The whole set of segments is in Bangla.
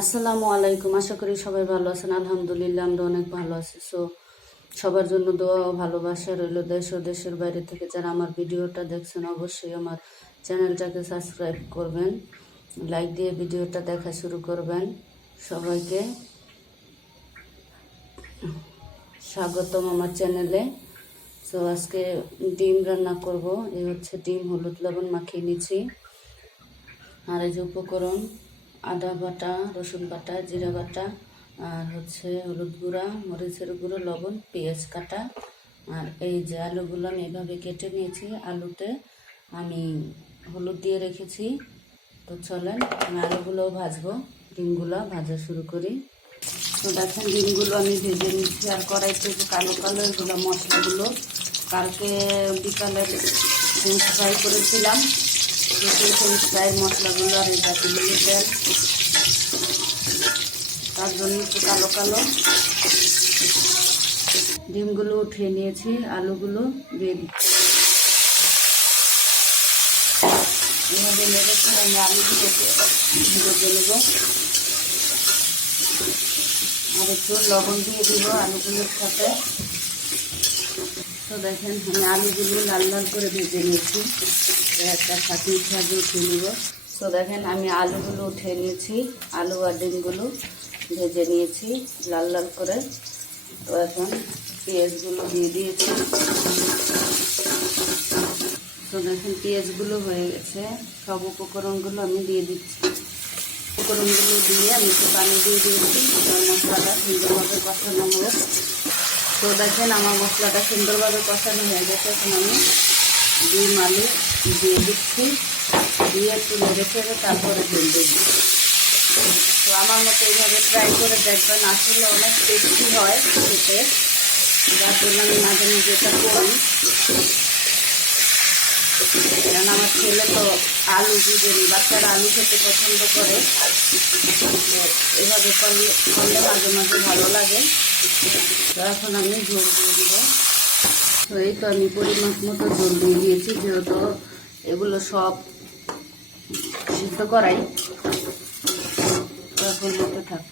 আসসালামু আলাইকুম। আশা করি সবাই ভালো আছেন। আলহামদুলিল্লাহ আমরা অনেক ভালো আছি। সবার জন্য দোয়া ও ভালোবাসা রইল। দেশ ও দেশের বাইরে থেকে যারা আমার ভিডিওটা দেখছেন অবশ্যই আমার চ্যানেলটাকে সাবস্ক্রাইব করবেন, লাইক দিয়ে ভিডিওটা দেখা শুরু করবেন। সবাইকে স্বাগতম আমার চ্যানেলে। আজকে ডিম রান্না করব। এই হচ্ছে ডিম হলুদ লবণ মাখিয়ে নিচ্ছি। আর এই যে উপকরণ: আদা বাটা, রসুন বাটা, জিরা বাটা, আর হচ্ছে হলুদ গুঁড়া, মরিচের গুঁড়ো, লবণ, পেঁয়াজ কাটা। আর এই যে আলুগুলো আমি এভাবে কেটে নিয়েছি। আলুতে আমি হলুদ দিয়ে রেখেছি। তো চলেন আমি আলুগুলোও ভাজবো। ডিমগুলো ভাজা শুরু করি। তো দেখেন ডিমগুলো আমি ভেজে নিচ্ছি। আর কড়াইতে যে কালো কালো এগুলো মশলাগুলো কালকে বিকালে ফ্রেঞ্চ ফ্রাই করেছিলাম। সেই ফ্রেঞ্চ ফ্রাইয়ের মশলাগুলো আর বাকিগুলো তেল, তার জন্য একটু কালো কালো। ডিমগুলো উঠিয়ে নিয়েছি, আলুগুলো দিয়ে দিচ্ছি। এভাবে নেড়েছি আমি আলুগুলোকে ভেজে নেব। আর একটু লবণ দিয়ে দিব আলুগুলোর সাথে। তো দেখেন আমি আলুগুলো লাল লাল করে ভেজে নিয়েছি। একটা ছাঁকির সাহায্যে উঠিয়ে নেব। তো দেখেন আমি আলুগুলো উঠিয়ে নিয়েছি। আলু আর ডিমগুলো ভেজে নিয়েছি লাল লাল করে। তো এখন পেঁয়াজগুলো দিয়ে দিয়েছি। তো দেখেন পেঁয়াজগুলো হয়ে গেছে। সব উপকরণগুলো আমি দিয়ে দিচ্ছি। উপকরণগুলো দিয়ে আমি একটু পানি দিয়ে দিয়েছি। মশলাটা সুন্দরভাবে কষানো হোক। তো দেখেন আমার মশলাটা সুন্দরভাবে কষানো হয়ে গেছে। এখন আমি ডিম আলু দিয়ে দিচ্ছি, দিয়ে একটু নেড়ে ফেলে তারপরে ঝোল দেব। তো আমার মতো এইভাবে ট্রাই করে দেখবেন, আসলে অনেক টেস্টি হয় খেতে। যার জন্য আমি মাঝে মাঝে এটা করি। কারণ আমার ছেলে তো আলু বুঝেনি, বাচ্চারা আলু খেতে পছন্দ করে। এভাবে করলে মাঝে মাঝে ভালো লাগে। তো এখন আমি ঝোল দিয়ে দিব। তো এই তো আমি পরিমাণ মতো ঝোল দিয়ে দিয়েছি, যেহেতু এগুলো সব সিদ্ধ করাই। তো এখন হতে থাক।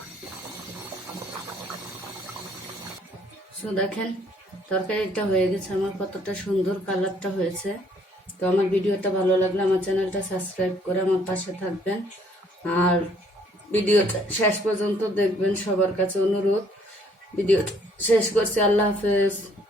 দেখেন তরকারিটা হয়ে গেছে আমার, কতটা সুন্দর কালারটা হয়েছে। তো আমার ভিডিওটা ভালো লাগলে আমার চ্যানেলটা সাবস্ক্রাইব করে আমার পাশে থাকবেন, আর ভিডিওটা শেষ পর্যন্ত দেখবেন। সবার কাছে অনুরোধ। ভিডিওটা শেষ করছি। আল্লাহ হাফেজ।